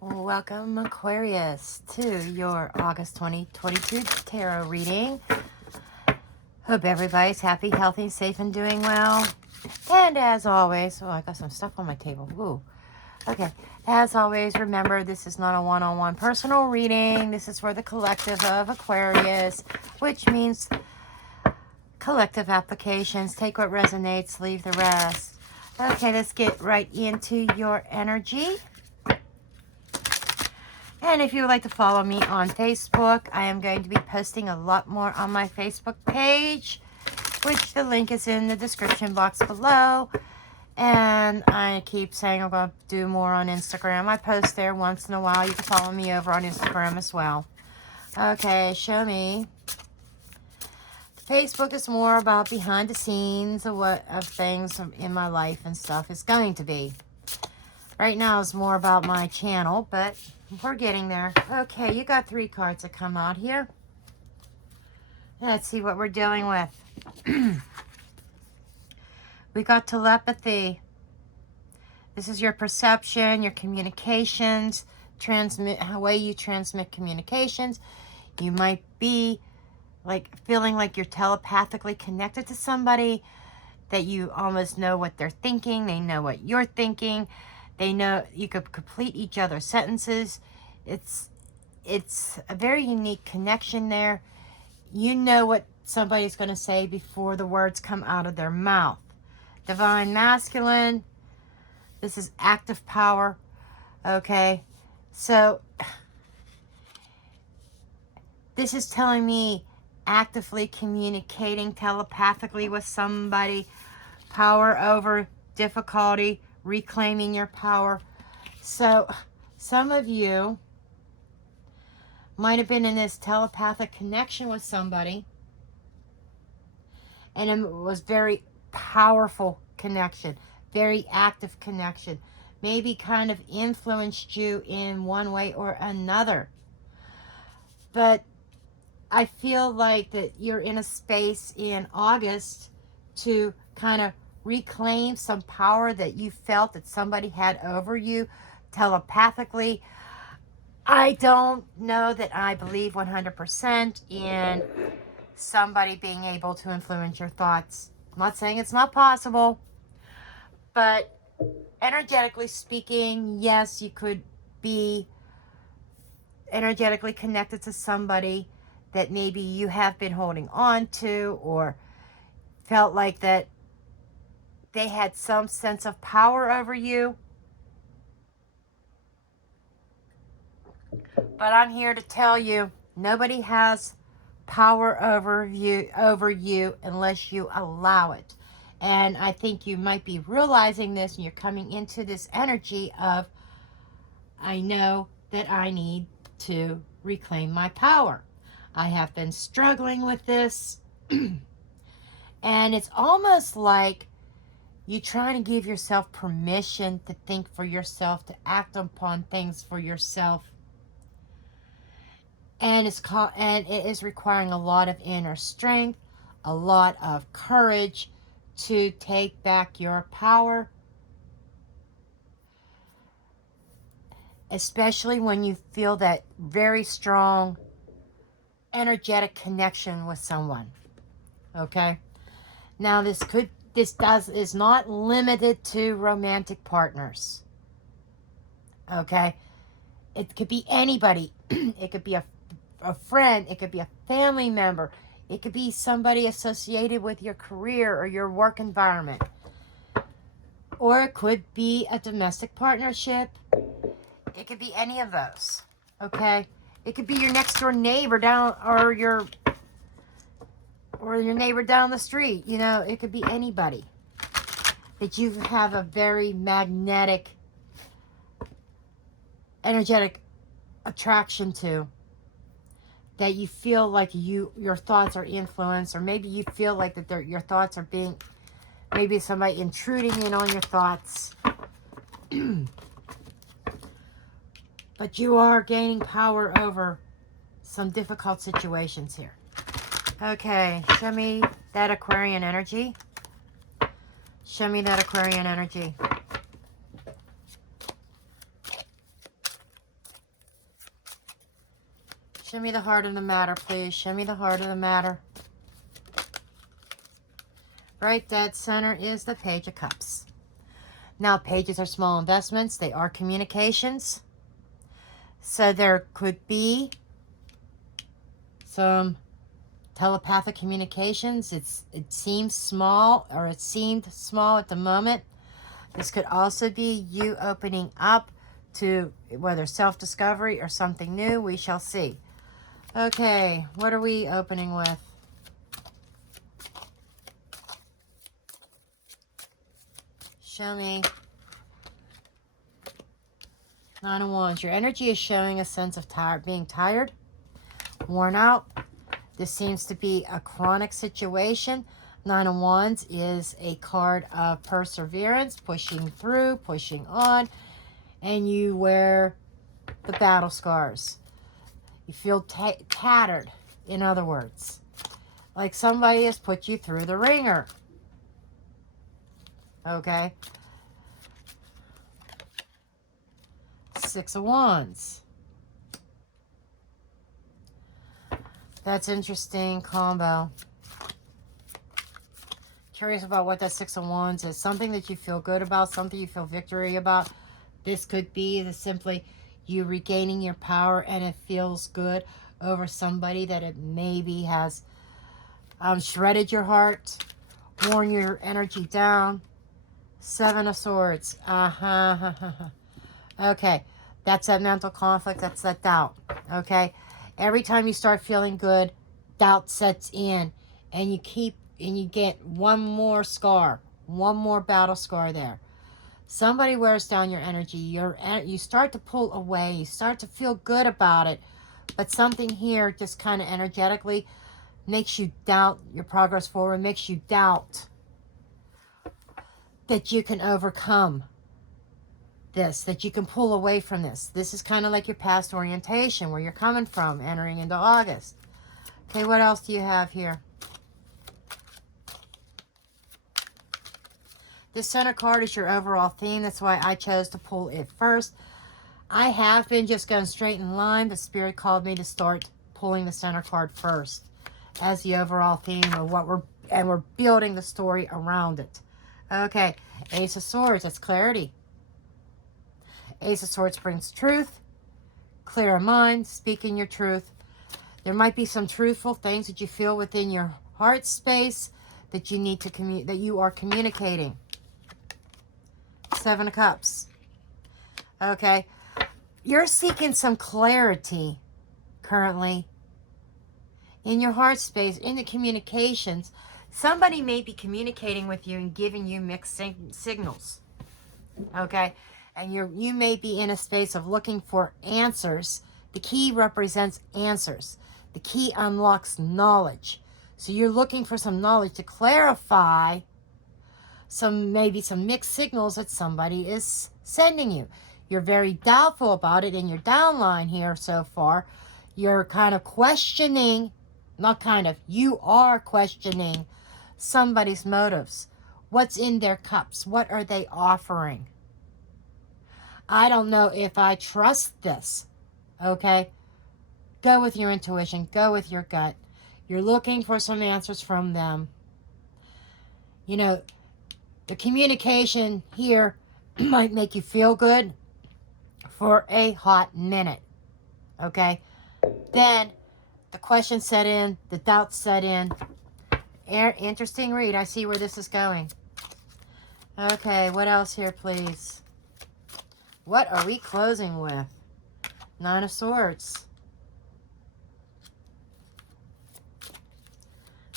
Welcome, Aquarius, to your August 2022 tarot reading. Hope everybody's happy, healthy, safe, and doing well. And as always, I got some stuff on my table. Woo. Okay. As always, remember, this is not a one-on-one personal reading. This is for the collective of Aquarius, which means collective applications. Take what resonates, leave the rest. Okay, let's get right into your energy. And if you would like to follow me on Facebook, I am going to be posting a lot more on my Facebook page, which the link is in the description box below. And I keep saying I'm going to do more on Instagram. I post there once in a while. You can follow me over on Instagram as well. Okay, show me. Facebook is more about behind the scenes of things in my life and stuff. It's going to be. Right now it's more about my channel, but we're getting there. Okay, you got 3 cards that come out here. Let's see what we're dealing with. We got telepathy. This is your perception, your communications, how way you transmit communications. You might be like feeling like you're telepathically connected to somebody, that you almost know what they're thinking. They know what you're thinking. They know you could complete each other's sentences. It's a very unique connection there. You know what somebody's going to say before the words come out of their mouth. Divine masculine. This is active power. Okay. So this is telling me actively communicating telepathically with somebody. Power over difficulty. Reclaiming your power. So some of you might have been in this telepathic connection with somebody, and it was very powerful connection, very active connection, maybe kind of influenced you in one way or another. But I feel like that you're in a space in August to kind of reclaim some power that you felt that somebody had over you telepathically. I don't know that I believe 100% in somebody being able to influence your thoughts. I'm not saying it's not possible, but energetically speaking, yes, you could be energetically connected to somebody that maybe you have been holding on to, or felt like that they had some sense of power over you. But I'm here to tell you, nobody has power over you unless you allow it. And I think you might be realizing this, and you're coming into this energy of, I know that I need to reclaim my power. I have been struggling with this. And it's almost like you trying to give yourself permission to think for yourself, to act upon things for yourself. And it is requiring a lot of inner strength, a lot of courage to take back your power. Especially when you feel that very strong energetic connection with someone. Okay? Now is not limited to romantic partners. Okay? It could be anybody. It could be a friend. It could be a family member. It could be somebody associated with your career or your work environment. Or it could be a domestic partnership. It could be any of those. Okay? It could be your next door neighbor down, or your neighbor down the street. You know, it could be anybody that you have a very magnetic, energetic attraction to, that you feel like your thoughts are influenced, or maybe you feel like that your thoughts are being, maybe somebody intruding in on your thoughts. But you are gaining power over some difficult situations here. Okay, show me that Aquarian energy. Show me that Aquarian energy. Show me the heart of the matter, please. Show me the heart of the matter. Right dead center is the Page of Cups. Now, pages are small investments. They are communications. So there could be some telepathic communications. It seems small, or it seemed small at the moment. This could also be you opening up to whether self-discovery or something new. We shall see. Okay, what are we opening with? Show me. Nine of Wands. Your energy is showing a sense of being tired, worn out. This seems to be a chronic situation. Nine of Wands is a card of perseverance, pushing through, pushing on, and you wear the battle scars. You feel tattered, in other words, like somebody has put you through the ringer. Okay? Six of Wands. That's interesting combo. Curious about what that Six of Wands is. Something that you feel good about, something you feel victory about. This could be simply you regaining your power, and it feels good over somebody that it maybe has shredded your heart, worn your energy down. Seven of Swords. Okay, that's that mental conflict. That's that doubt. Okay, every time you start feeling good, doubt sets in, and you get one more scar, one more battle scar there. Somebody wears down your energy. You start to pull away. You start to feel good about it, but something here just kind of energetically makes you doubt your progress forward. Makes you doubt that you can overcome this, that you can pull away from this. This is kind of like your past orientation, where you're coming from, entering into August. Okay, what else do you have here? This center card is your overall theme. That's why I chose to pull it first. I have been just going straight in line, but Spirit called me to start pulling the center card first as the overall theme of what we're building the story around it. Okay, Ace of Swords, that's clarity. Ace of Swords brings truth, clear of mind, speaking your truth. There might be some truthful things that you feel within your heart space that you need to that you are communicating. Seven of Cups. Okay, you're seeking some clarity currently in your heart space, in the communications. Somebody may be communicating with you and giving you mixed signals. Okay, and you may be in a space of looking for answers. The key represents answers. The key unlocks knowledge. So you're looking for some knowledge to clarify maybe some mixed signals that somebody is sending you. You're very doubtful about it in your downline here so far. You're kind of questioning, not kind of, you are questioning somebody's motives. What's in their cups? What are they offering? I don't know if I trust this. Okay? Go with your intuition. Go with your gut. You're looking for some answers from them. You know, the communication here might make you feel good for a hot minute. Okay? Then the questions set in. The doubts set in. Interesting read. I see where this is going. Okay, what else here, please? What are we closing with? Nine of Swords.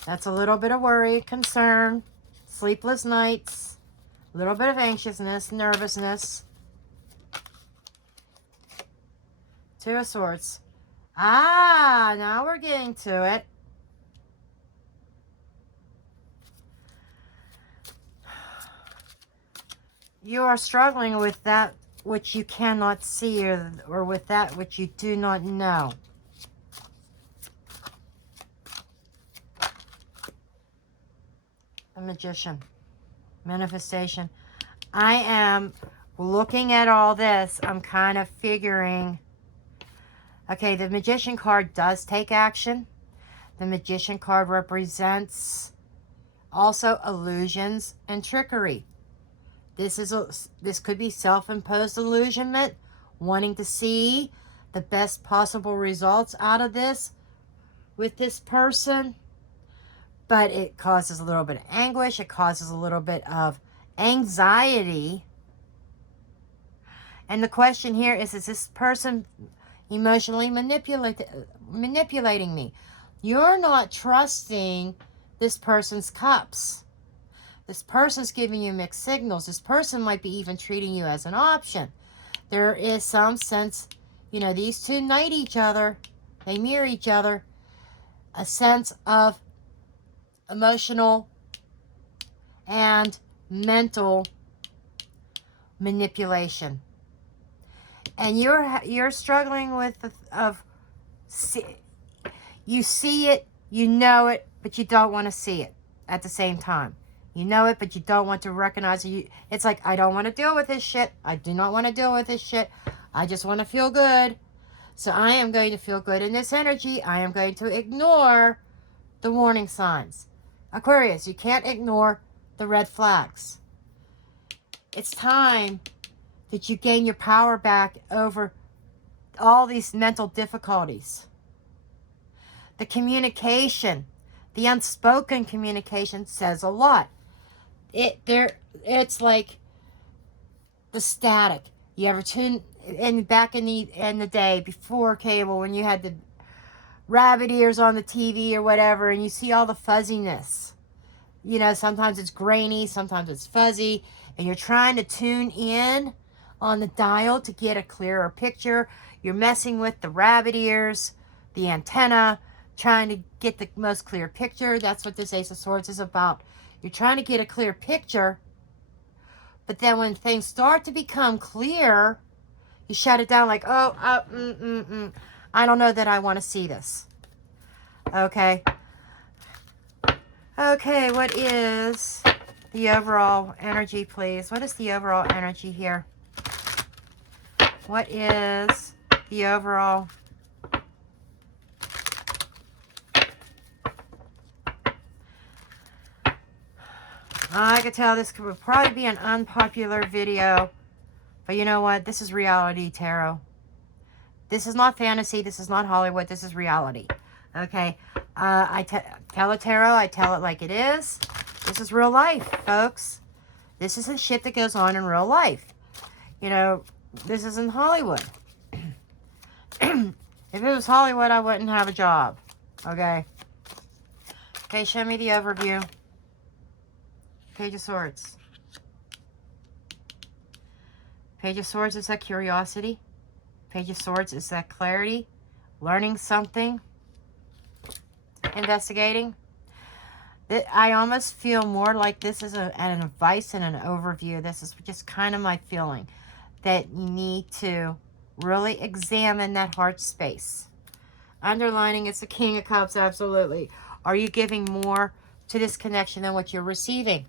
That's a little bit of worry, concern, sleepless nights, a little bit of anxiousness, nervousness. Two of Swords. Now we're getting to it. You are struggling with that which you cannot see, or with that which you do not know. The Magician. Manifestation. I am looking at all this. I'm kind of figuring, Okay, the Magician card does take action. The Magician card represents also illusions and trickery. This could be self-imposed illusionment, wanting to see the best possible results out of this with this person, but it causes a little bit of anguish. It causes a little bit of anxiety. And the question here is this person emotionally manipulating me? You're not trusting this person's cups. This person's giving you mixed signals. This person might be even treating you as an option. There is some sense, you know, these two knight each other. They mirror each other. A sense of emotional and mental manipulation. And you're struggling with you see it, you know it, but you don't want to see it at the same time. You know it, but you don't want to recognize it. It's like, I don't want to deal with this shit. I do not want to deal with this shit. I just want to feel good. So I am going to feel good in this energy. I am going to ignore the warning signs. Aquarius, you can't ignore the red flags. It's time that you gain your power back over all these mental difficulties. The communication, the unspoken communication says a lot. It's like the static. You ever tune in back in the day before cable, when you had the rabbit ears on the TV or whatever, and you see all the fuzziness. You know, sometimes it's grainy, sometimes it's fuzzy, and you're trying to tune in on the dial to get a clearer picture. You're messing with the rabbit ears, the antenna, trying to get the most clear picture. That's what this Ace of Swords is about. You're trying to get a clear picture, but then when things start to become clear, you shut it down like, I don't know that I want to see this. Okay. Okay, what is the overall energy, please? What is the overall energy here? What is the overall... I could tell this could probably be an unpopular video, but you know what? This is reality, tarot. This is not fantasy. This is not Hollywood. This is reality. Okay? I tell a tarot. I tell it like it is. This is real life, folks. This is the shit that goes on in real life. You know, this isn't Hollywood. If it was Hollywood, I wouldn't have a job. Okay? Okay, show me the overview. Page of Swords. Page of Swords is that curiosity. Page of Swords is that clarity. Learning something. Investigating. I almost feel more like this is an advice and an overview. This is just kind of my feeling. That you need to really examine that heart space. Underlining, it's the King of Cups, absolutely. Are you giving more to this connection than what you're receiving?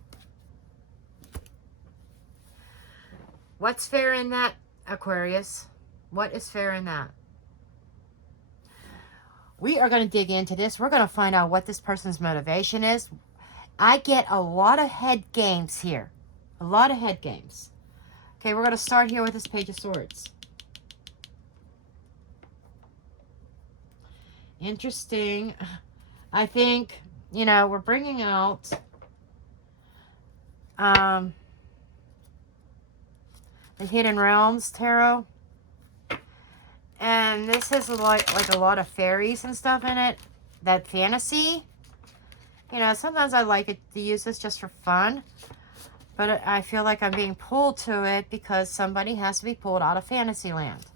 What's fair in that, Aquarius? What is fair in that? We are going to dig into this. We're going to find out what this person's motivation is. I get a lot of head games here. A lot of head games. Okay, we're going to start here with this Page of Swords. Interesting. I think, you know, we're bringing out the Hidden Realms Tarot. And this has like a lot of fairies and stuff in it. That fantasy. You know, sometimes I like it to use this just for fun. But I feel like I'm being pulled to it because somebody has to be pulled out of Fantasyland.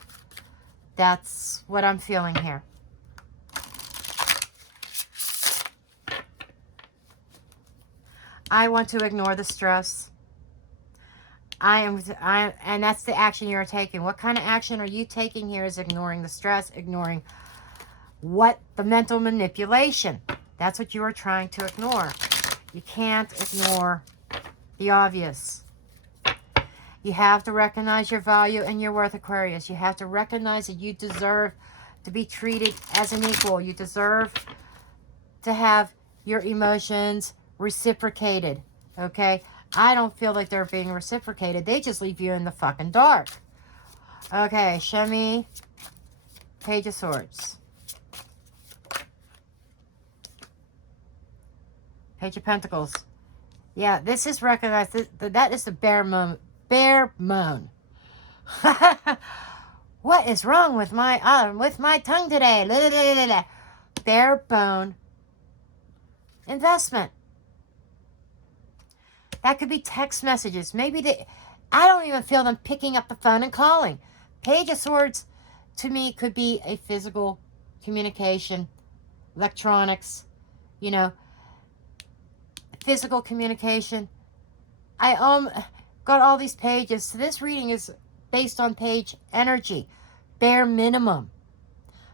That's what I'm feeling here. I want to ignore the stress. and that's the action you're taking. What kind of action are you taking here is ignoring the stress, ignoring what the mental manipulation. That's what you are trying to ignore. You can't ignore the obvious. You have to recognize your value and your worth, Aquarius. You have to recognize that you deserve to be treated as an equal. You deserve to have your emotions reciprocated, okay? I don't feel like they're being reciprocated. They just leave you in the fucking dark. Okay, show me Page of Swords. Page of Pentacles. Yeah, this is recognized. That is the bare moan. Bare moan. What is wrong with my tongue today? Bare bone investment. That could be text messages. Maybe I don't even feel them picking up the phone and calling. Page of Swords to me could be a physical communication, electronics, you know, physical communication. I got all these pages. So this reading is based on page energy, bare minimum,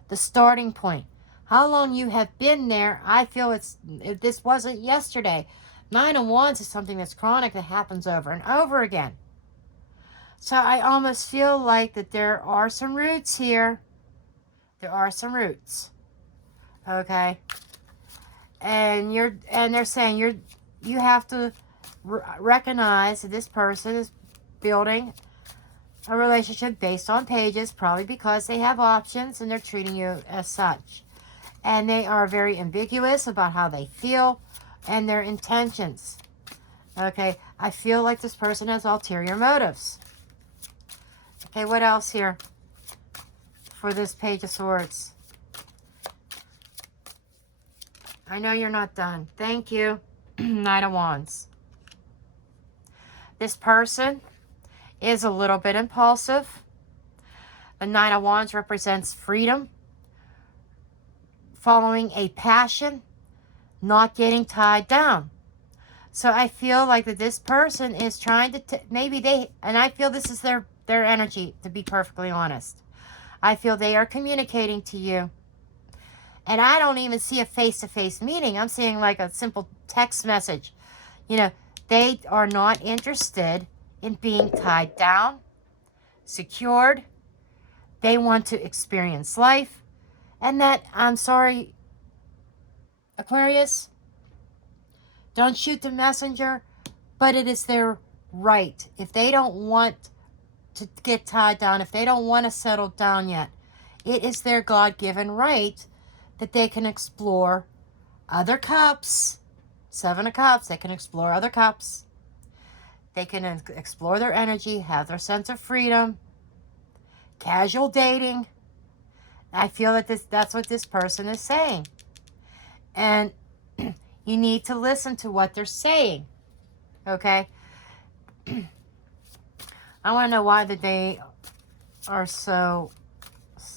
the starting point. How long you have been there, I feel this wasn't yesterday. 9 of Wands is something that's chronic that happens over and over again. So I almost feel like that there are some roots here. There are some roots. Okay. And they're saying you have to recognize that this person is building a relationship based on pages, probably because they have options and they're treating you as such. And they are very ambiguous about how they feel and their intentions. Okay, I feel like this person has ulterior motives. Okay, what else here for this Page of Swords? I know you're not done. Thank you. Knight of Wands. This person is a little bit impulsive. The Knight of Wands represents freedom, following a passion, not getting tied down. So I feel like that this person is trying to, and I feel this is their energy, to be perfectly honest. I feel they are communicating to you. And I don't even see a face-to-face meeting. I'm seeing like a simple text message. You know, they are not interested in being tied down, secured. They want to experience life. And that, I'm sorry, Aquarius, don't shoot the messenger, but it is their right. If they don't want to get tied down, if they don't want to settle down yet, it is their God-given right that they can explore other cups. 7 of Cups, they can explore other cups. They can explore their energy, have their sense of freedom, casual dating. I feel that that's what this person is saying. And you need to listen to what they're saying. Okay? I want to know why that they are so...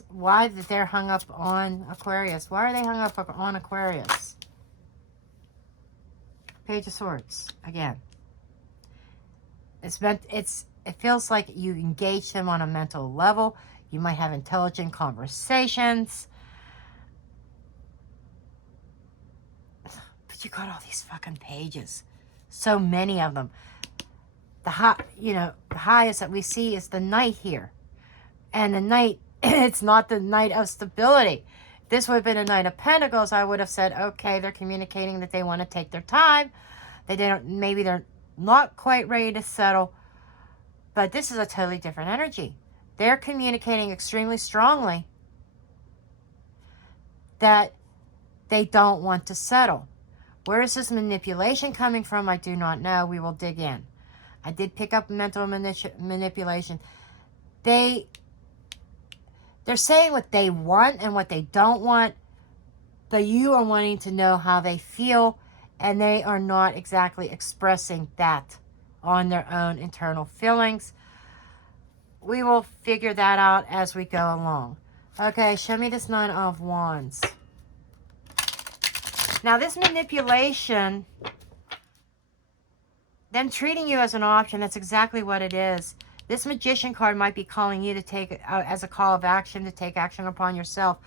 Why that they're hung up on Aquarius. Why are they hung up on Aquarius? Page of Swords. Again. It feels like you engage them on a mental level. You might have intelligent conversations. But you got all these fucking pages. So many of them. The highest that we see is the Knight here. And the Knight, it's not the Knight of stability. This would have been a Knight of Pentacles. I would have said, okay, they're communicating that they want to take their time. Maybe they're not quite ready to settle. But this is a totally different energy. They're communicating extremely strongly that they don't want to settle. Where is this manipulation coming from? I do not know. We will dig in. I did pick up mental manipulation. They're saying what they want and what they don't want, but you are wanting to know how they feel, and they are not exactly expressing that on their own internal feelings. We will figure that out as we go along. Okay, show me this 9 of Wands. Now, this manipulation, them treating you as an option, that's exactly what it is. This Magician card might be calling you to take, as a call of action, to take action upon yourself.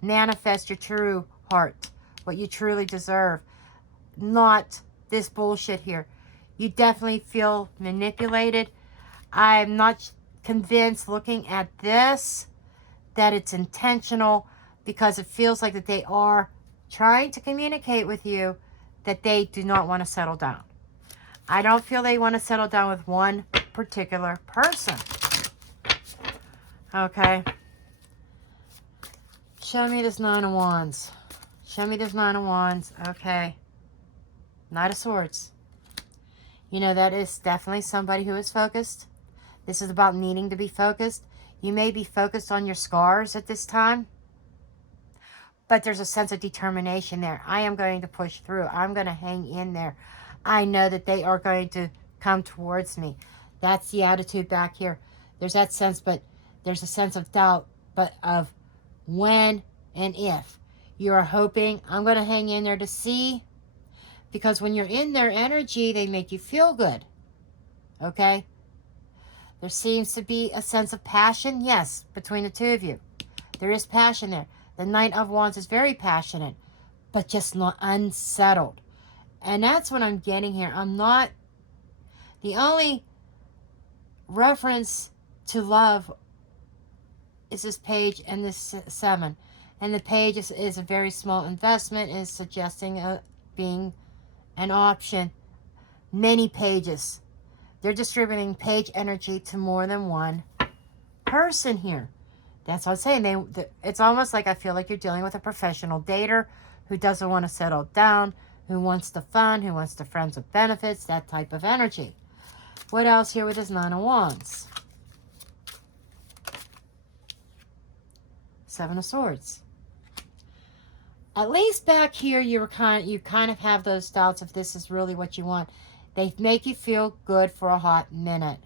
Manifest your true heart, what you truly deserve. Not this bullshit here. You definitely feel manipulated. I'm not convinced, looking at this, that it's intentional. because it feels like that they are trying to communicate with you that they do not want to settle down. I don't feel they want to settle down with one particular person. Okay. Show me this Nine of Wands. Show me this Nine of Wands. Okay. Knight of Swords. You know, that is definitely somebody who is focused. This is about needing to be focused. You may be focused on your scars at this time, but there's a sense of determination there. I am going to push through. I'm going to hang in there. I know that they are going to come towards me. That's the attitude back here. There's that sense, but there's a sense of doubt, but of when and if. You are hoping, I'm going to hang in there to see, because when you're in their energy, they make you feel good. Okay? There seems to be a sense of passion, yes, between the two of you. There is passion there. The Knight of Wands is very passionate, but just not unsettled. And that's what I'm getting here. I'm not... The only reference to love is this page and this 7. And the page is a very small investment, is suggesting being an option. Many pages. They're distributing page energy to more than one person here. That's what I'm saying. It's almost like I feel like you're dealing with a professional dater who doesn't want to settle down, who wants the fun, who wants the friends with benefits, that type of energy. What else here with this Nine of Wands? Seven of Swords. At least back here, you kind of have those doubts if this is really what you want. They make you feel good for a hot minute.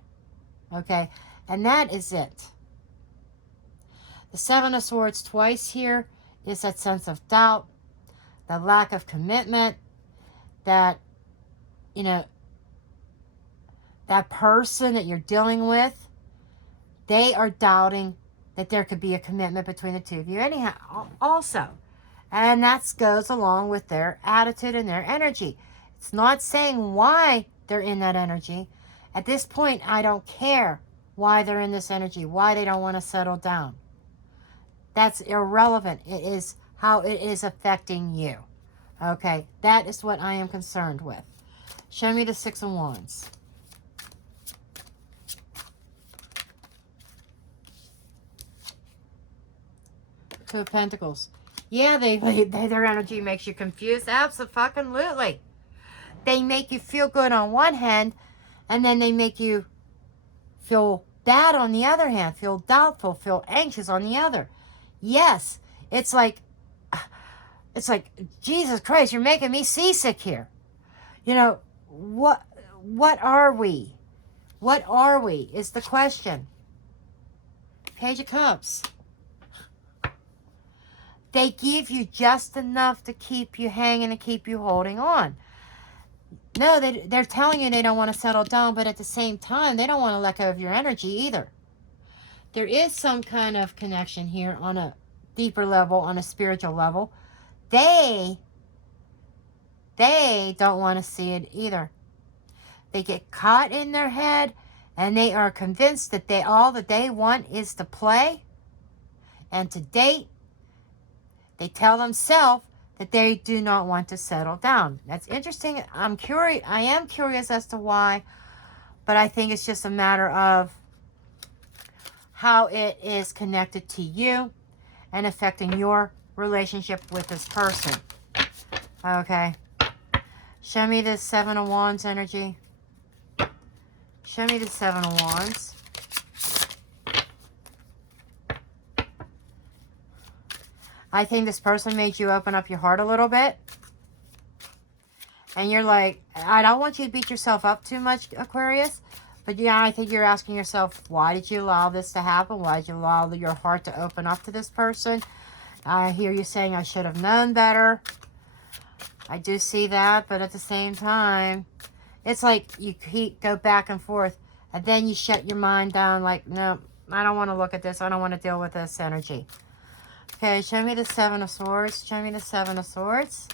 Okay? And that is it. The Seven of Swords twice here is that sense of doubt, the lack of commitment, that, you know, that person that you're dealing with, they are doubting that there could be a commitment between the two of you anyhow also. And that goes along with their attitude and their energy. It's not saying why they're in that energy. At this point, I don't care why they're in this energy, why they don't want to settle down. That's irrelevant. It is how it is affecting you. Okay, that is what I am concerned with. Show me the Six of Wands. Two of Pentacles. Yeah, their energy makes you confused. Absolutely. They make you feel good on one hand, and then they make you feel bad on the other hand, feel doubtful, feel anxious on the other. Yes, it's like, Jesus Christ, you're making me seasick here. You know, what are we? What are we is the question. Page of Cups. They give you just enough to keep you hanging and keep you holding on. No, they're telling you they don't want to settle down, but at the same time, they don't want to let go of your energy either. There is some kind of connection here on a deeper level, on a spiritual level. They don't want to see it either. They get caught in their head, and they are convinced that all that they want is to play and to date. They tell themselves that they do not want to settle down. That's interesting. I am curious as to why, but I think it's just a matter of how it is connected to you and affecting your relationship with this person. Okay. Show me this Seven of Wands energy. Show me the Seven of Wands. I think this person made you open up your heart a little bit. And you're like, I don't want you to beat yourself up too much, Aquarius. But yeah, I think you're asking yourself, why did you allow this to happen? Why did you allow your heart to open up to this person? I hear you saying, I should have known better. I do see that, but at the same time, it's like you go back and forth. And then you shut your mind down like, no, I don't want to look at this. I don't want to deal with this energy. Okay, show me the Seven of Swords. Show me the Seven of Swords.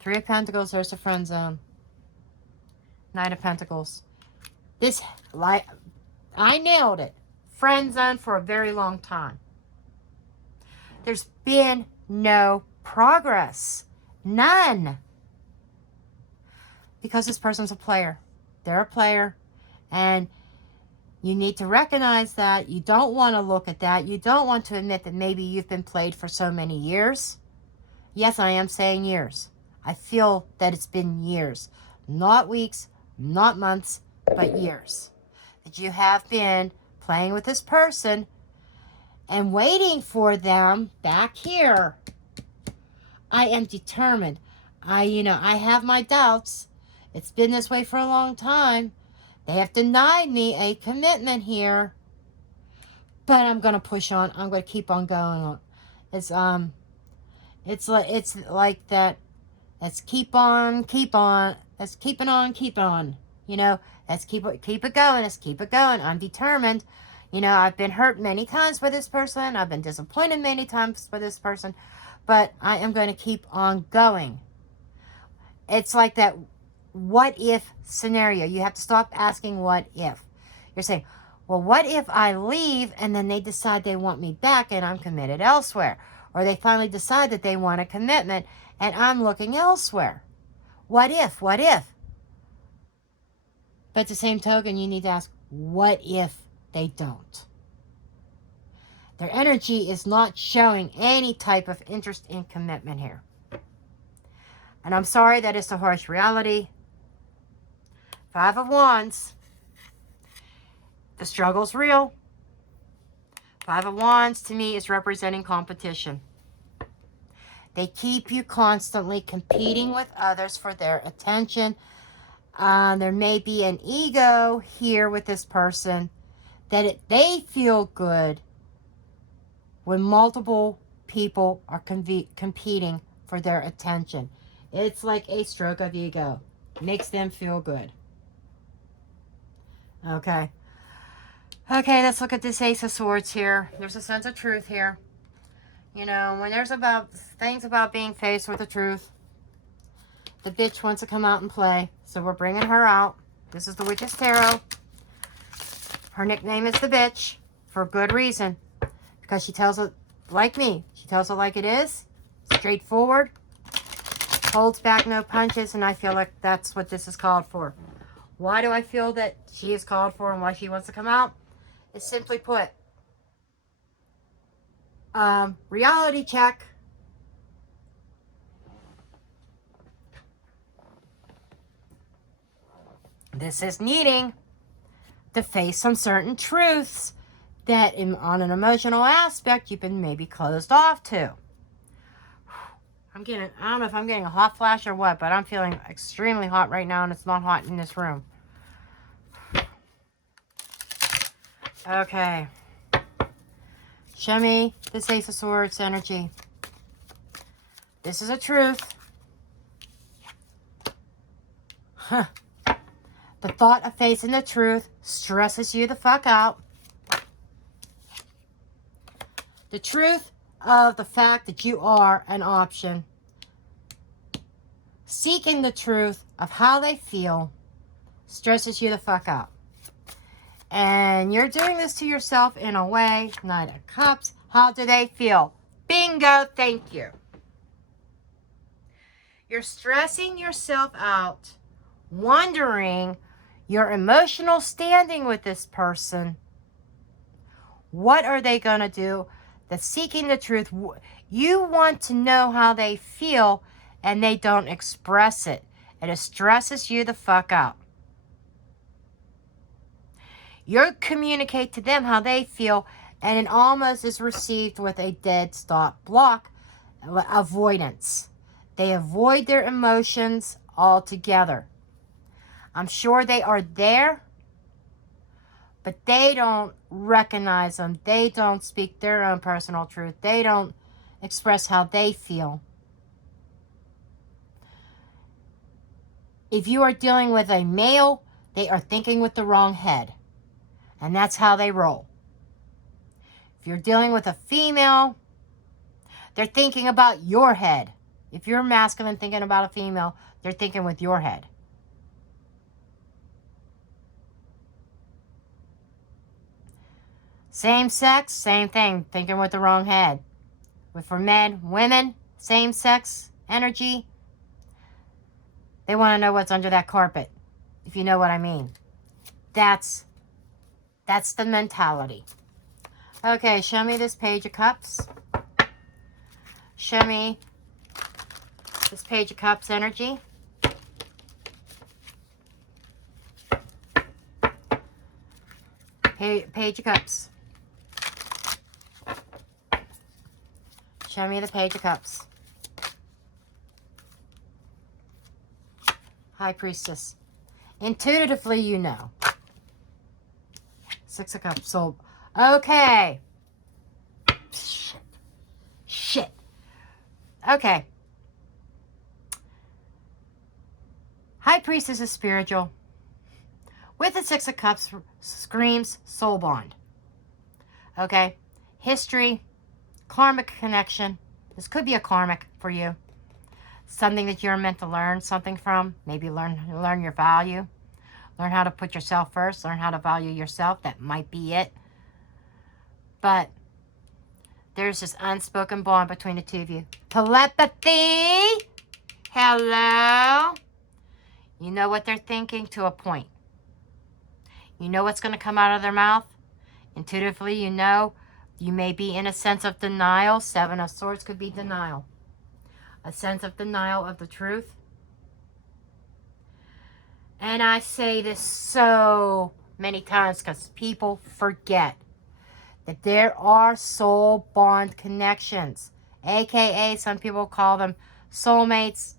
Three of Pentacles, there's the friend zone. Knight of Pentacles. This, like, I nailed it. Friend zone for a very long time. There's been no progress. None. Because this person's a player. They're a player. And you need to recognize that. You don't want to look at that. You don't want to admit that maybe you've been played for so many years. Yes, I am saying years. I feel that it's been years. Not weeks, not months, but years. That you have been playing with this person and waiting for them back here. I am determined. I have my doubts. It's been this way for a long time. They have denied me a commitment here. But I'm going to push on. I'm going to keep on going. It's like that. Let's keep on. Let's keep on. Let's keep it going. Let's keep it going. I'm determined. I've been hurt many times by this person. I've been disappointed many times by this person. But I am going to keep on going. It's like that what if scenario. You have to stop asking what if. You're saying, well, what if I leave and then they decide they want me back and I'm committed elsewhere? Or they finally decide that they want a commitment and I'm looking elsewhere. What if? What if? But at the same token, you need to ask, what if they don't? Their energy is not showing any type of interest in commitment here. And I'm sorry that it's a harsh reality. 5 of Wands. The struggle's real. 5 of Wands to me is representing competition. They keep you constantly competing with others for their attention. There may be an ego here with this person that they feel good when multiple people are competing for their attention. It's like a stroke of ego. Makes them feel good. Okay. Okay, let's look at this Ace of Swords here. There's a sense of truth here. When there's things about being faced with the truth, the bitch wants to come out and play. So we're bringing her out. This is the Witch's Tarot. Her nickname is the bitch for good reason. Because she tells it like me. She tells it like it is. Straightforward. Holds back, no punches. And I feel like that's what this is called for. Why do I feel that she is called for and why she wants to come out? It's simply put, reality check. This is needing to face some certain truths that on an emotional aspect you've been maybe closed off to. I don't know if I'm getting a hot flash or what, but I'm feeling extremely hot right now and it's not hot in this room. Okay. Show me this Ace of Swords energy. This is a truth. Huh. The thought of facing the truth stresses you the fuck out. The truth of the fact that you are an option. Seeking the truth of how they feel stresses you the fuck out. And you're doing this to yourself in a way. Knight of Cups. How do they feel? Bingo, thank you. You're stressing yourself out, wondering your emotional standing with this person. What are they going to do? The seeking the truth. You want to know how they feel and they don't express it. And it stresses you the fuck out. You communicate to them how they feel and it almost is received with a dead stop block. Avoidance. They avoid their emotions altogether. I'm sure they are there, but they don't recognize them. They don't speak their own personal truth. They don't express how they feel. If you are dealing with a male, they are thinking with the wrong head. And that's how they roll. If you're dealing with a female, they're thinking about your head. If you're masculine thinking about a female, they're thinking with your head. Same sex, same thing. Thinking with the wrong head. But for men, women, same sex energy, they want to know what's under that carpet, if you know what I mean. That's the mentality. Okay, show me this Page of Cups. Show me this Page of Cups energy. Page of Cups. Show me the Page of Cups. High Priestess. Intuitively, you know. Six of Cups. So, okay. Shit. Okay. High Priestess is spiritual. With the Six of Cups screams soul bond. Okay. History. Karmic connection. This could be a karmic for you. Something that you're meant to learn something from. Maybe learn your value. Learn how to put yourself first. Learn how to value yourself. That might be it. But there's this unspoken bond between the two of you. Telepathy. Hello. You know what they're thinking to a point. You know what's going to come out of their mouth. Intuitively, you know. You may be in a sense of denial. Seven of Swords could be denial. A sense of denial of the truth. And I say this so many times because people forget that there are soul bond connections. AKA, some people call them soulmates.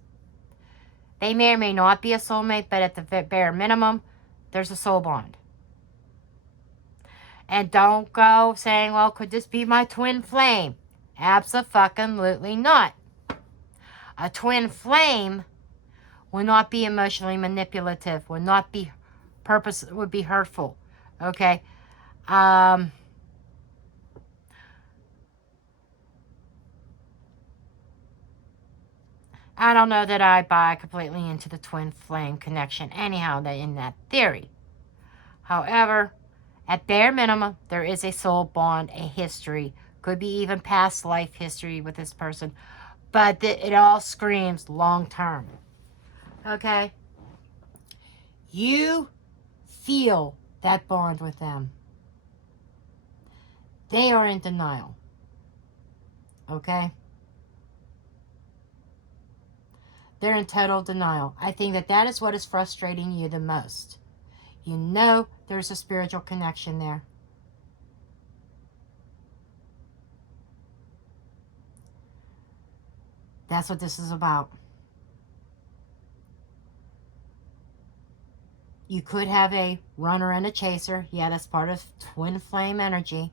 They may or may not be a soulmate, but at the bare minimum, there's a soul bond. And don't go saying, well, could this be my twin flame? Abso-fucking-lutely not. A twin flame will not be emotionally manipulative, will not be would be hurtful. Okay? I don't know that I buy completely into the twin flame connection anyhow in that theory. However, at bare minimum, there is a soul bond, a history. Could be even past life history with this person. But it all screams long term. Okay? You feel that bond with them. They are in denial. Okay? They're in total denial. I think that is what is frustrating you the most. You know there's a spiritual connection there. That's what this is about. You could have a runner and a chaser. Yeah, that's part of twin flame energy.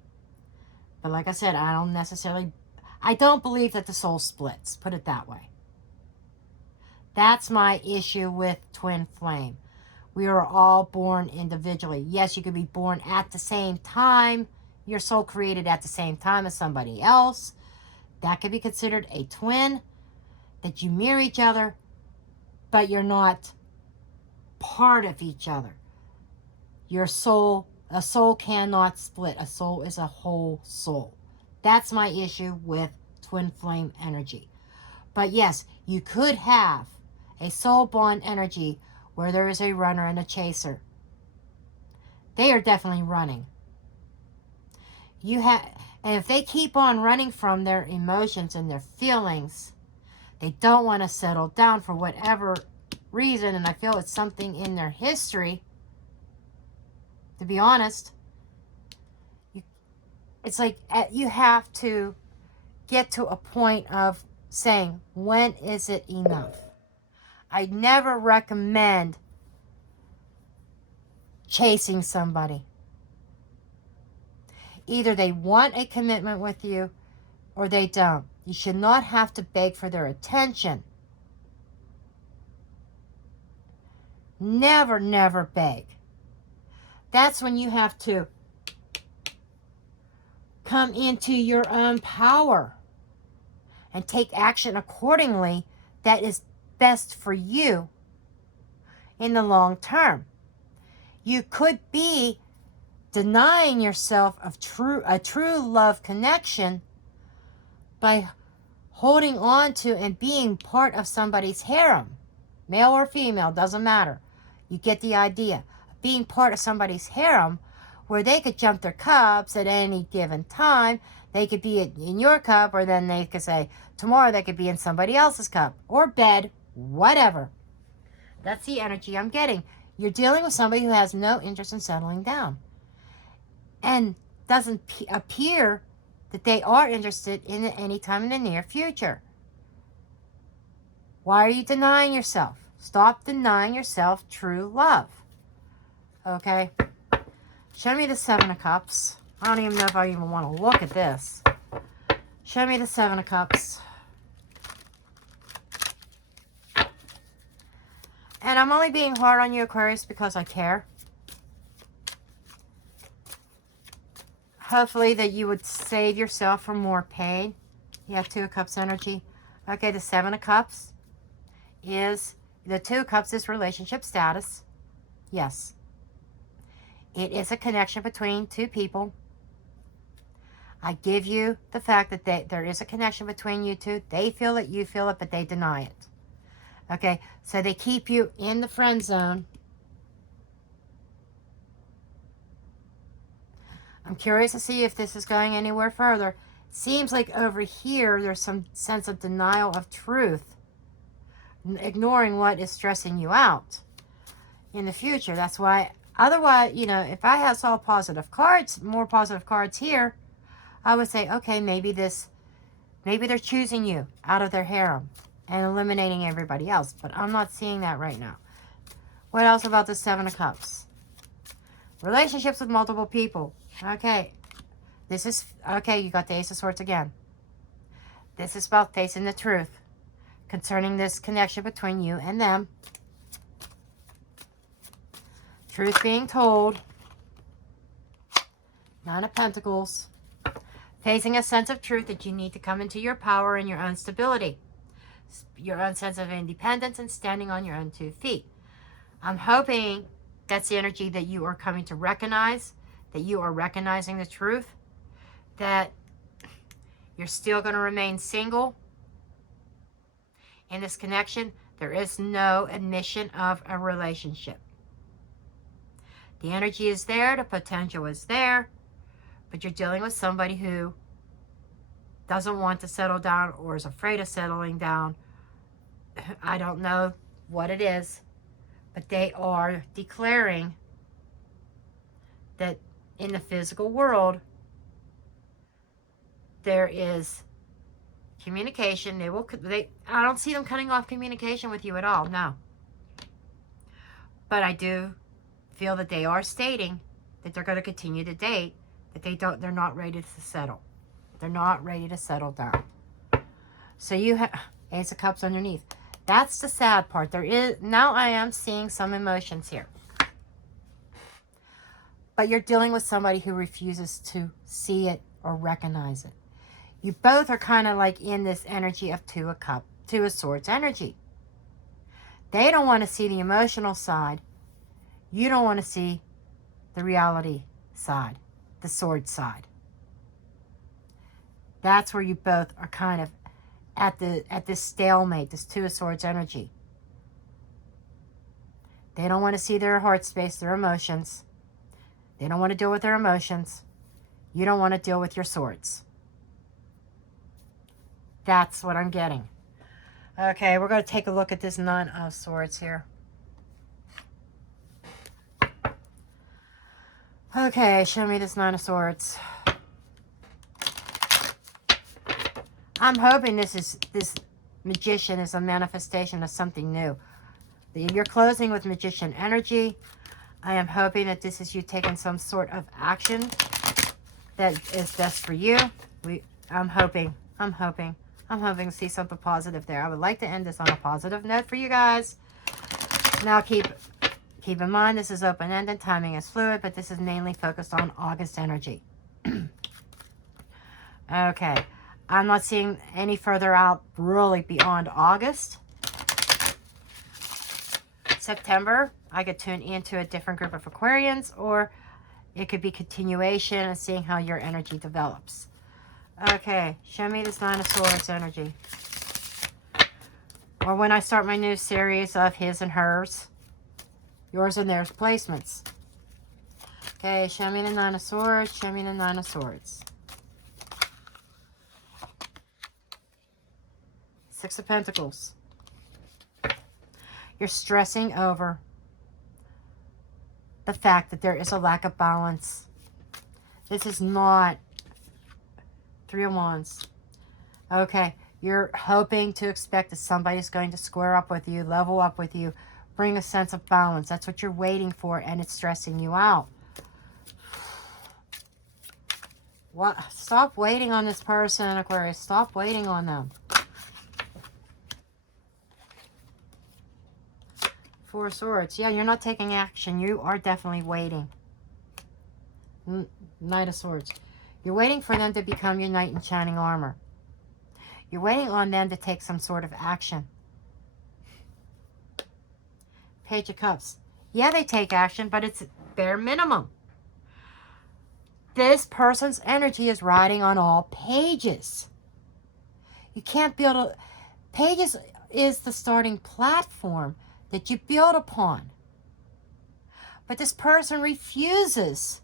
But like I said, I don't believe that the soul splits. Put it that way. That's my issue with twin flame. We are all born individually. Yes, you could be born at the same time. Your soul created at the same time as somebody else. That could be considered a twin. That you mirror each other, but you're not part of each other. A soul cannot split. A soul is a whole soul. That's my issue with twin flame energy. But yes, you could have a soul bond energy where there is a runner and a chaser. They are definitely running. And if they keep on running from their emotions and their feelings, they don't want to settle down for whatever reason, and I feel it's something in their history. To be honest, it's like you have to get to a point of saying, when is it enough? I never recommend chasing somebody. Either they want a commitment with you or they don't. You should not have to beg for their attention. Never, never beg. That's when you have to come into your own power and take action accordingly that is best for you in the long term. You could be denying yourself of a true love connection by holding on to and being part of somebody's harem. Male or female, doesn't matter. You get the idea. Being part of somebody's harem where they could jump their cups at any given time. They could be in your cup, or then they could say, tomorrow they could be in somebody else's cup or bed, whatever. That's the energy I'm getting. You're dealing with somebody who has no interest in settling down and doesn't appear that they are interested in it any time in the near future. Why are you denying yourself? Stop denying yourself true love. Okay? Show me the Seven of Cups. I don't even know if I even want to look at this. Show me the Seven of Cups. And I'm only being hard on you, Aquarius, because I care. Hopefully that you would save yourself from more pain. You have Two of Cups energy. Okay, the Seven of Cups is, the Two of Cups is relationship status. Yes. It is a connection between two people. I give you the fact that there is a connection between you two. They feel it, you feel it, but they deny it. Okay, so they keep you in the friend zone. I'm curious to see if this is going anywhere further. Seems like over here there's some sense of denial of truth, ignoring what is stressing you out in the future. That's why, otherwise, you know, if I saw positive cards, more positive cards here, I would say, okay, maybe they're choosing you out of their harem and eliminating everybody else. But I'm not seeing that right now. What else about the Seven of Cups? Relationships with multiple people. Okay. This is, okay, you got the Ace of Swords again. This is about facing the truth concerning this connection between you and them. Truth being told. Nine of Pentacles. Facing a sense of truth that you need to come into your power and your own stability. Your own sense of independence and standing on your own 2 feet. I'm hoping that's the energy that you are coming to recognize, that you are recognizing the truth, that you're still going to remain single in this connection. There is no admission of a relationship. The energy is there, the potential is there, but you're dealing with somebody who doesn't want to settle down or is afraid of settling down. I don't know what it is, but they are declaring that in the physical world, there is communication. I don't see them cutting off communication with you at all, no. But I do feel that they are stating that they're going to continue to date, that they're not ready to settle. They're not ready to settle down. So you have Ace of Cups underneath. That's the sad part. Now I am seeing some emotions here. But you're dealing with somebody who refuses to see it or recognize it. You both are kind of like in this energy of Two of Swords energy. They don't want to see the emotional side. You don't want to see the reality side, the sword side. That's where you both are kind of at this stalemate, this Two of Swords energy. They don't want to see their heart space, their emotions. They don't want to deal with their emotions. You don't want to deal with your swords. That's what I'm getting. Okay, we're going to take a look at this Nine of Swords here. Okay, show me this Nine of Swords. I'm hoping this Magician is a manifestation of something new. You're closing with Magician energy. I am hoping that this is you taking some sort of action that is best for you. I'm hoping to see something positive there. I would like to end this on a positive note for you guys. Now keep in mind, this is open-ended, timing is fluid, but this is mainly focused on August energy. Okay. I'm not seeing any further out really beyond August. September, I could tune into a different group of Aquarians, or It could be continuation and seeing how your energy develops. Okay, show me this Nine of Swords energy. Or when I start my new series of his and hers, yours and theirs placements. Okay, show me the Nine of Swords, show me the Nine of Swords. Six of Pentacles. You're stressing over the fact that there is a lack of balance. This is not Three of Wands. Okay, you're hoping to expect that somebody's going to square up with you, level up with you, bring a sense of balance. That's what you're waiting for, and it's stressing you out. What? Stop waiting on this person, Aquarius. Stop waiting on them. Four of Swords. Yeah, you're not taking action. You are definitely waiting. Knight of Swords. You're waiting for them to become your knight in shining armor. You're waiting on them to take some sort of action. Page of Cups. Yeah, they take action, but it's bare minimum. This person's energy is riding on all pages. You can't build a... Pages is the starting platform that you build upon. But this person refuses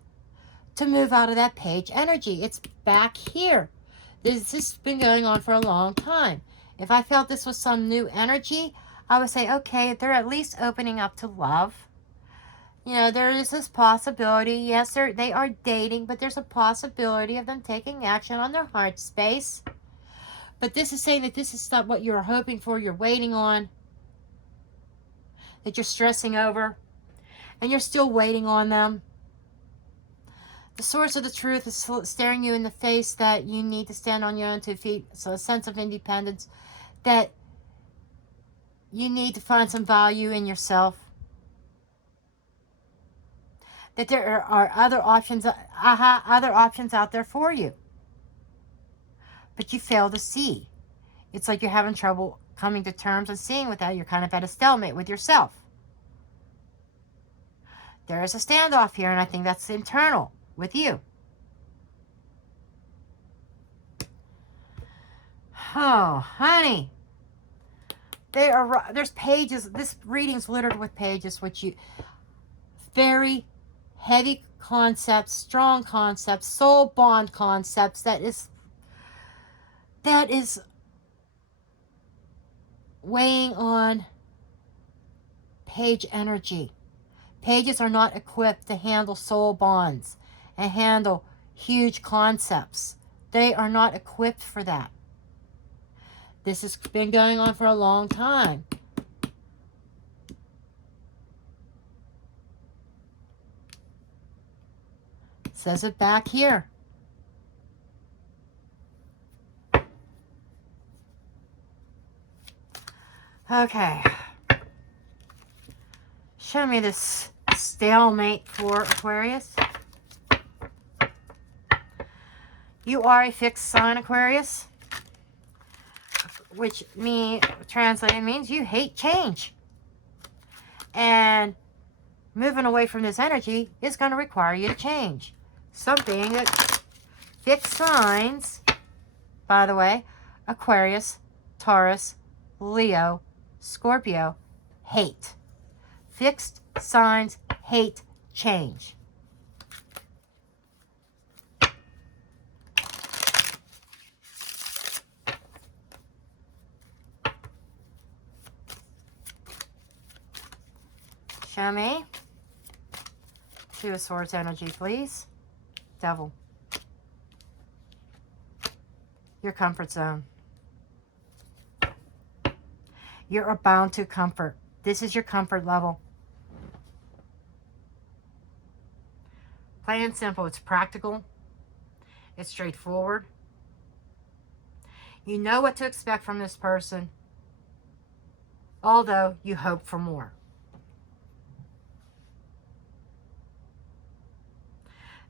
to move out of that page energy. It's back here. This has been going on for a long time. If I felt this was some new energy, I would say, okay, they're at least opening up to love. You know, there is this possibility. Yes, they are dating, but there's a possibility of them taking action on their heart space. But this is saying that this is not what you're hoping for, you're waiting on, that you're stressing over, and you're still waiting on them. The source of the truth is staring you in the face that you need to stand on your own 2 feet. So a sense of independence, that you need to find some value in yourself. That there are other options, other options out there for you. But you fail to see. It's like you're having trouble coming to terms and seeing with that. You're kind of at a stalemate with yourself. There is a standoff here, and I think that's internal with you. Oh, honey. There's pages. This reading's littered with pages, which you... Very heavy concepts, strong concepts, soul bond concepts. That is weighing on page energy. Pages are not equipped to handle soul bonds and handle huge concepts. They are not equipped for that. This has been going on for a long time. It says it back here. Okay. Show me this stalemate for Aquarius. You are a fixed sign, Aquarius, which translated means you hate change. And moving away from this energy is going to require you to change. Something that fixed signs, by the way, Aquarius, Taurus, Leo, Scorpio, hate. Fixed signs hate change. Show me. Two of Swords energy, please. Devil. Your comfort zone. You're bound to comfort. This is your comfort level. Plain and simple. It's practical. It's straightforward. You know what to expect from this person, although you hope for more.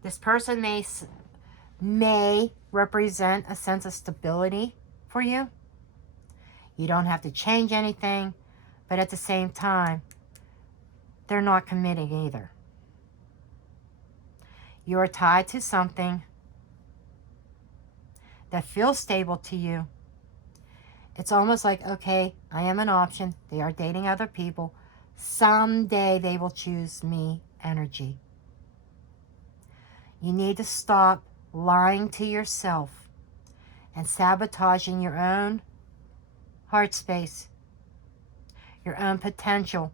This person may represent a sense of stability for you. You don't have to change anything, but at the same time, they're not committing either. You are tied to something that feels stable to you. It's almost like, okay, I am an option. They are dating other people. Someday they will choose me energy. You need to stop lying to yourself and sabotaging your own heart space, your own potential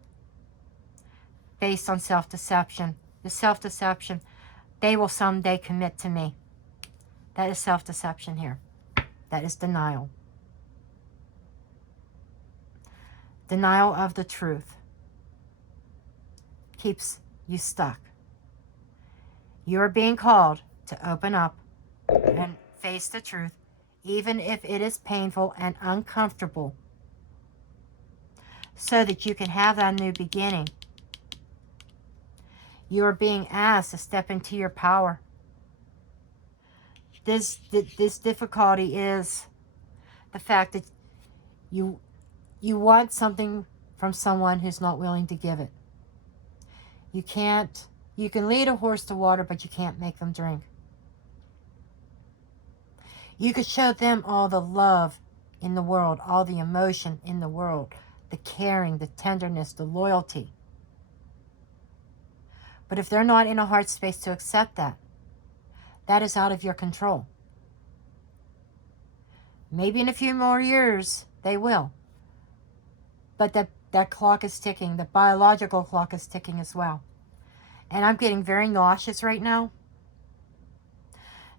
based on self-deception. The self-deception, they will someday commit to me. That is self-deception here. That is denial. Denial of the truth keeps you stuck. You are being called to open up and face the truth, even if it is painful and uncomfortable, so that you can have that new beginning. You are being asked to step into your power. This difficulty is the fact that you want something from someone who's not willing to give it. You can lead a horse to water, but you can't make them drink. You could show them all the love in the world, all the emotion in the world, the caring, the tenderness, the loyalty. But if they're not in a heart space to accept that, that is out of your control. Maybe in a few more years, they will. But that clock is ticking. The biological clock is ticking as well. And I'm getting very nauseous right now.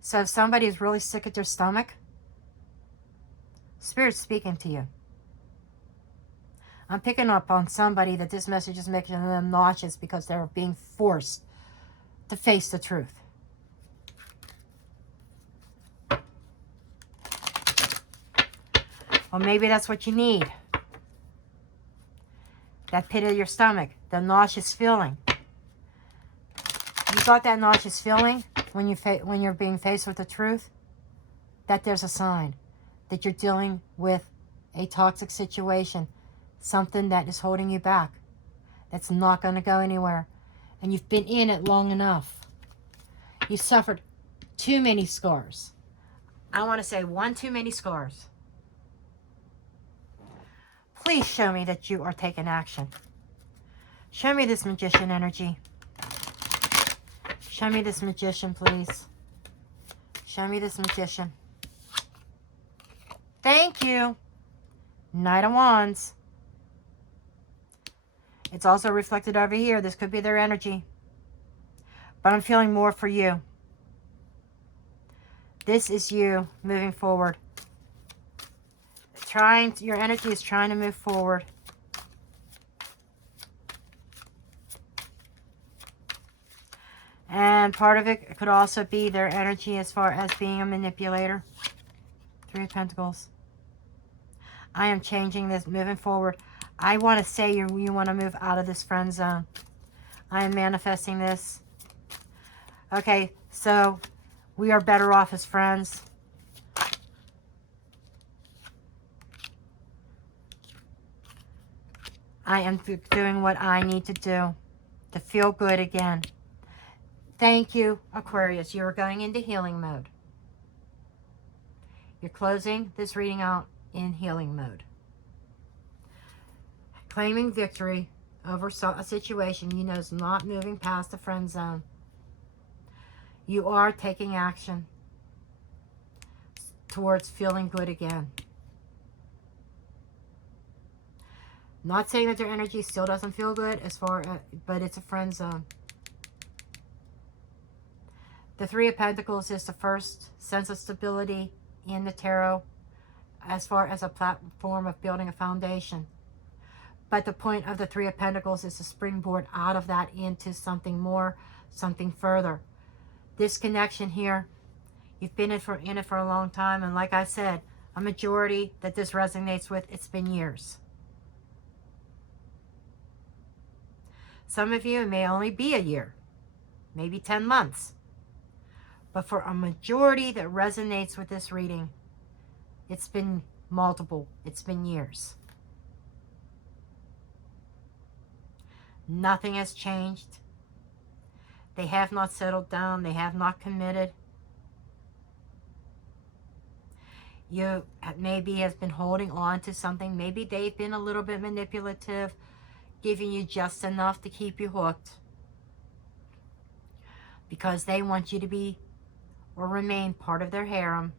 So if somebody is really sick at their stomach, Spirit's speaking to you. I'm picking up on somebody that this message is making them nauseous because they're being forced to face the truth. Well, maybe that's what you need. That pit of your stomach, the nauseous feeling. You got that nauseous feeling when you're being faced with the truth? That there's a sign that you're dealing with a toxic situation, something that is holding you back, that's not going to go anywhere, and you've been in it long enough. You suffered too many scars. I want to say one too many scars. Please show me that you are taking action. Show me this magician energy. Show me this magician, please. Show me this magician. Thank you. Knight of Wands. It's also reflected over here. This could be their energy. But I'm feeling more for you. This is you moving forward. Your energy is trying to move forward. And part of it could also be their energy as far as being a manipulator. Three of Pentacles. I am changing this, moving forward. I want to say you want to move out of this friend zone. I am manifesting this. Okay, so we are better off as friends. I am doing what I need to do to feel good again. Thank you, Aquarius. You are going into healing mode. You're closing this reading out in healing mode. Claiming victory over a situation you know is not moving past the friend zone. You are taking action towards feeling good again. Not saying that their energy still doesn't feel good but it's a friend zone. The Three of Pentacles is the first sense of stability in the tarot as far as a platform of building a foundation. But the point of the Three of Pentacles is to springboard out of that into something more, something further. This connection here, you've been in it for a long time, and like I said, a majority that this resonates with, it's been years. Some of you, it may only be a year, maybe 10 months. But for a majority that resonates with this reading, it's been multiple, it's been years. Nothing has changed. They have not settled down. They have not committed. You maybe has been holding on to something. Maybe they've been a little bit manipulative, giving you just enough to keep you hooked. Because they want you to be or remain part of their harem.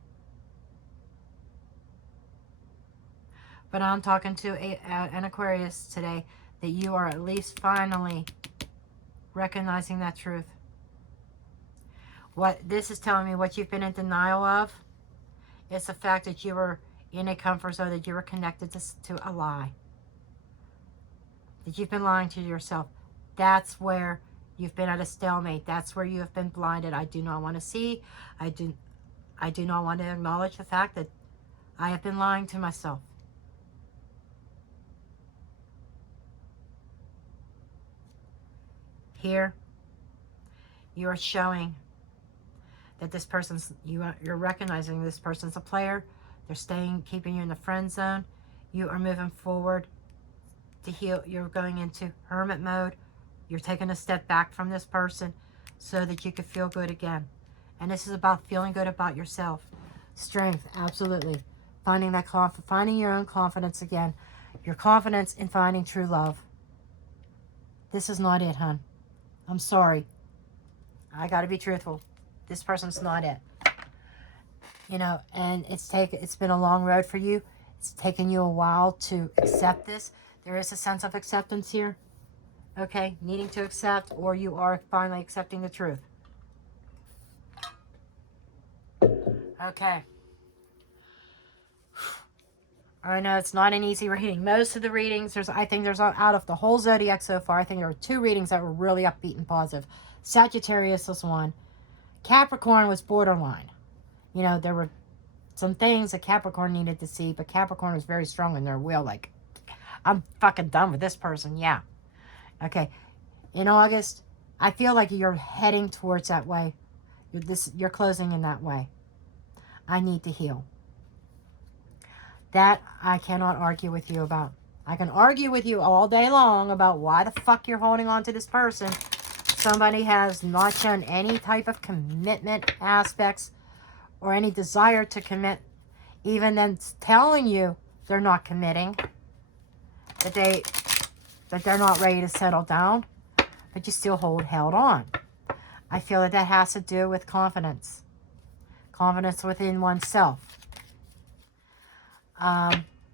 But I'm talking to an Aquarius today that you are at least finally recognizing that truth. What this is telling me, what you've been in denial of, is the fact that you were in a comfort zone, that you were connected to a lie. That you've been lying to yourself. That's where you've been at a stalemate. That's where you have been blinded. I do not want to see. I do not want to acknowledge the fact that I have been lying to myself. Here, you are showing that this person's, you're recognizing this person's a player. They're keeping you in the friend zone. You are moving forward to heal. You're going into hermit mode. You're taking a step back from this person so that you can feel good again. And this is about feeling good about yourself. Strength, absolutely. Finding that finding your own confidence again. Your confidence in finding true love. This is not it, hon. I'm sorry. I got to be truthful. This person's not it. You know, and it's been a long road for you. It's taken you a while to accept this. There is a sense of acceptance here. Okay, needing to accept, or you are finally accepting the truth. Okay. I know it's not an easy reading. Most of the readings, I think there's out of the whole zodiac so far, I think there were 2 readings that were really upbeat and positive. Sagittarius was one. Capricorn was borderline. You know, there were some things that Capricorn needed to see, but Capricorn was very strong in their will. Like, I'm fucking done with this person. Yeah. Okay. In August, I feel like you're heading towards that way. You're closing in that way. I need to heal. That I cannot argue with you about. I can argue with you all day long about why the fuck you're holding on to this person. Somebody has not shown any type of commitment aspects or any desire to commit. Even them telling you they're not committing. That they're not ready to settle down. But you still held on. I feel that has to do with confidence. Confidence within oneself.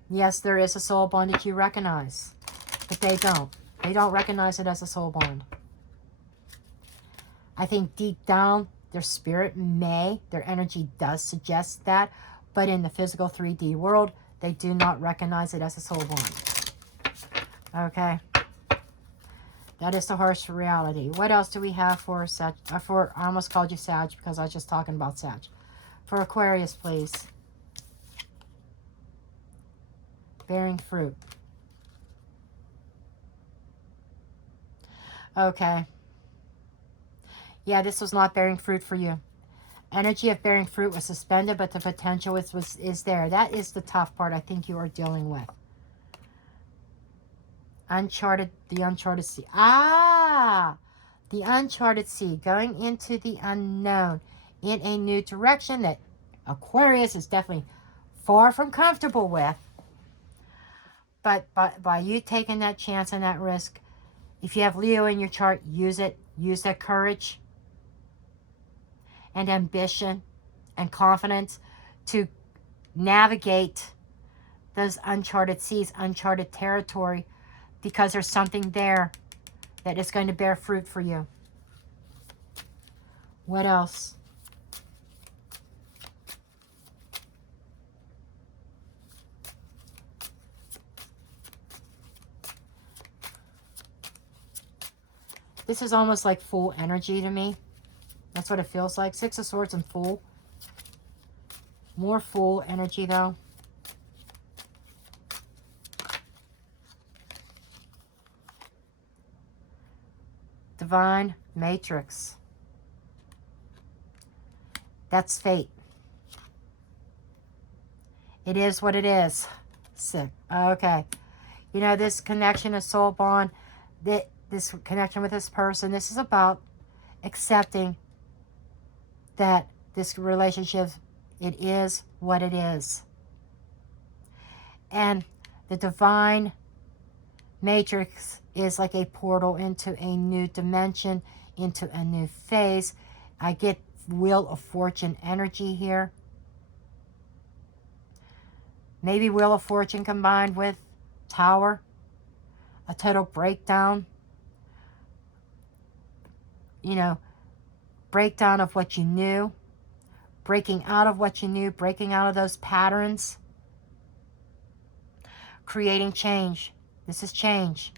Yes, there is a soul bond that you recognize. But they don't. They don't recognize it as a soul bond. I think deep down, their spirit their energy does suggest that. But in the physical 3D world, they do not recognize it as a soul bond. Okay. That is the harsh reality. What else do we have for Sag? I almost called you Sag because I was just talking about Sag. For Aquarius, please. Bearing fruit. Okay. Yeah, this was not bearing fruit for you. Energy of bearing fruit was suspended, but the potential is there. That is the tough part I think you are dealing with. The uncharted sea. Ah! The uncharted sea. Going into the unknown. In a new direction that Aquarius is definitely far from comfortable with. But by you taking that chance and that risk, if you have Leo in your chart, use it. Use that courage and ambition and confidence to navigate those uncharted seas, uncharted territory, because there's something there that is going to bear fruit for you. What else? This is almost like full energy to me. That's what it feels like. 6 of Swords and Fool. More full energy, though. Divine Matrix. That's fate. It is what it is. Sick. Okay. You know, this connection, a soul bond, this connection with this person, this is about accepting that this relationship, it is what it is. And the divine matrix is like a portal into a new dimension, into a new phase. I get Wheel of Fortune energy here. Maybe Wheel of Fortune combined with Tower. A total breakdown. You know, breakdown of what you knew. Breaking out of what you knew. Breaking out of those patterns. Creating change. This is change.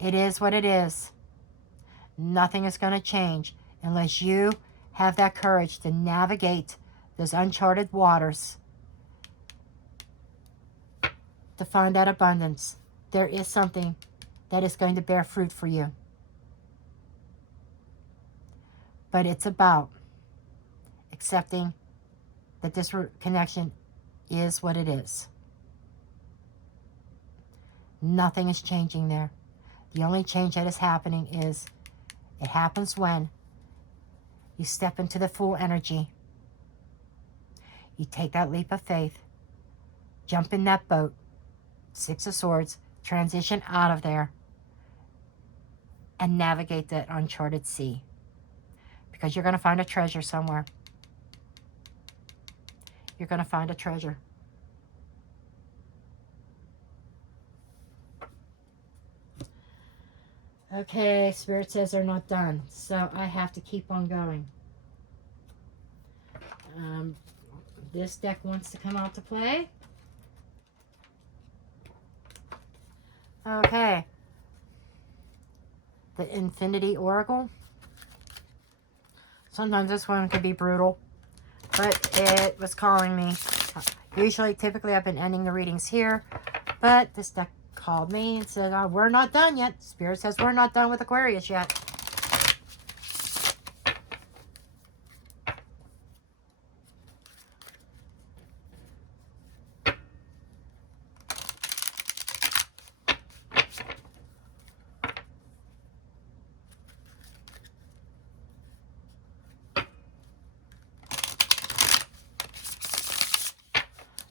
It is what it is. Nothing is going to change unless you have that courage to navigate those uncharted waters to find that abundance. There is something that is going to bear fruit for you. But it's about accepting that this connection is what it is. Nothing is changing there. The only change that is happening is it happens when you step into the full energy. You take that leap of faith, jump in that boat, Six of Swords, transition out of there, and navigate that uncharted sea. Because you're going to find a treasure somewhere. You're going to find a treasure. Okay, Spirit says they're not done, so I have to keep on going. This deck wants to come out to play. Okay. The Infinity Oracle. Sometimes this one could be brutal, but it was calling me. Typically I've been ending the readings here, but this deck called me and said, oh, we're not done yet. Spirit says we're not done with Aquarius yet.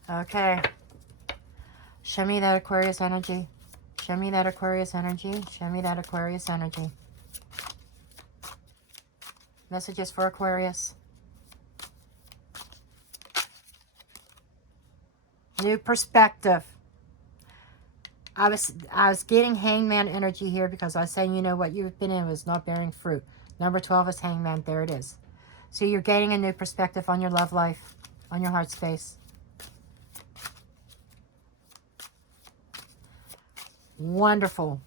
Okay. Show me that Aquarius energy. Show me that Aquarius energy. Show me that Aquarius energy. Messages for Aquarius. New perspective. I was getting Hangman energy here because I was saying, you know, what you've been in was not bearing fruit. Number 12 is Hangman. There it is. So you're getting a new perspective on your love life, on your heart space. Wonderful.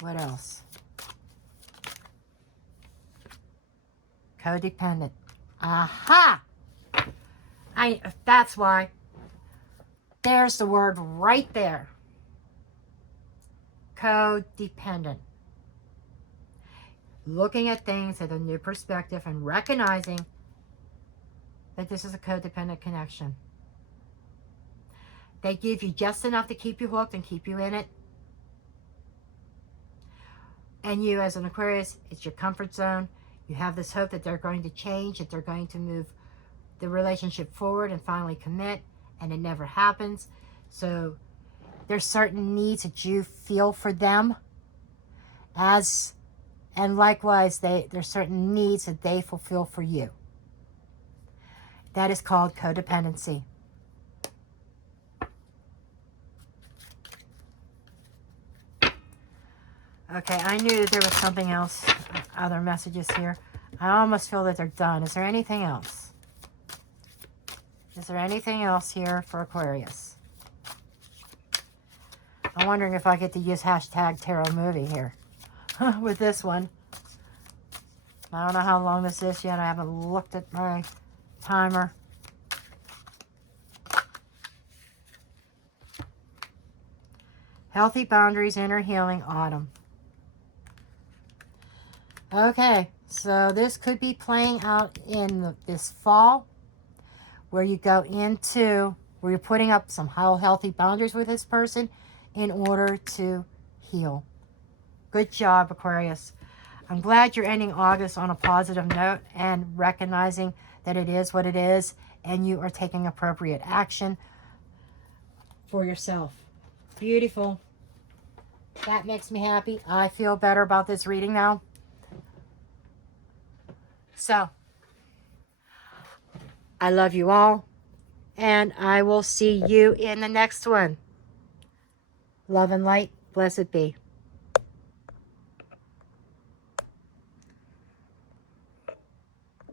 What else? Codependent. Aha! That's why. There's the word right there. Codependent. Looking at things at a new perspective and recognizing that this is a codependent connection. They give you just enough to keep you hooked and keep you in it. And you, as an Aquarius, it's your comfort zone. You have this hope that they're going to change, that they're going to move the relationship forward and finally commit, and it never happens. So there's certain needs that you feel for them, and likewise, there's certain needs that they fulfill for you. That is called codependency. Okay, I knew that there was something else, other messages here. I almost feel that they're done. Is there anything else? Is there anything else here for Aquarius? I'm wondering if I get to use hashtag tarot movie here with this one. I don't know how long this is yet. I haven't looked at my timer. Healthy boundaries, inner healing, autumn. Okay, so this could be playing out in this fall where you go into, where you're putting up some healthy boundaries with this person in order to heal. Good job, Aquarius. I'm glad you're ending August on a positive note and recognizing that it is what it is, and you are taking appropriate action for yourself. Beautiful. That makes me happy. I feel better about this reading now. So, I love you all, and I will see you in the next one. Love and light. Blessed be.